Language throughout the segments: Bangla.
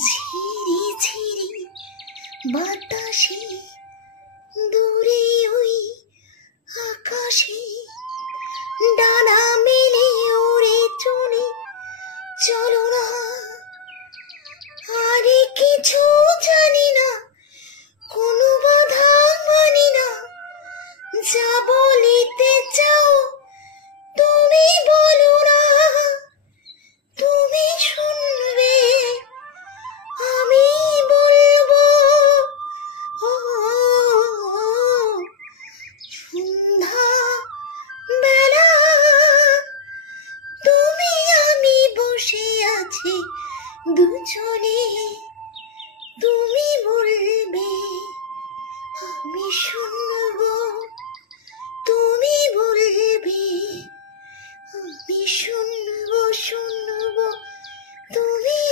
ঝিরি ঝিরি বাতাসে দূরে ওই আকাশে ডানা মেলে উড়ে চলে চলো না। আরে কিছু জানি না, কোনো বাধা মানি না, যা বলিতে চাও তুমি বলো না। তুমি শুনবে, আমি বলবো। ও সন্ধ্যা বেলা তুমি আমি বসে আছি দুজনে, তুমি বলবে আমি শুনবো, তুমি বলবে আমি শুনবো শুনবো, তুমি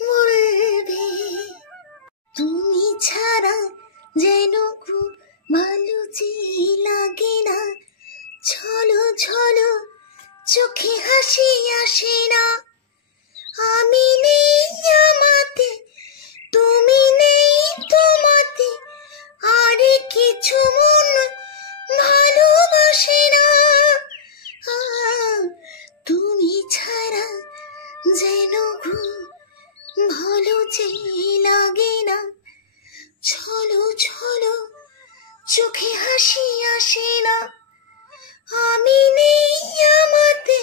বলবে। তুমি ছাড়া যেন খুব ভালো যে লাগে না, ছলো ছলো চোখে হাসি আসে না। আমি নেই আমাতে, তুমি নেই তোমাতে, আরে কিছু মন ভালোবাসে না। তুমি ছাড়া যেন খুব ভালো যে লাগে না, ছলো ছলো চোখে হাসি আসে না। আমি নেই আমাতে,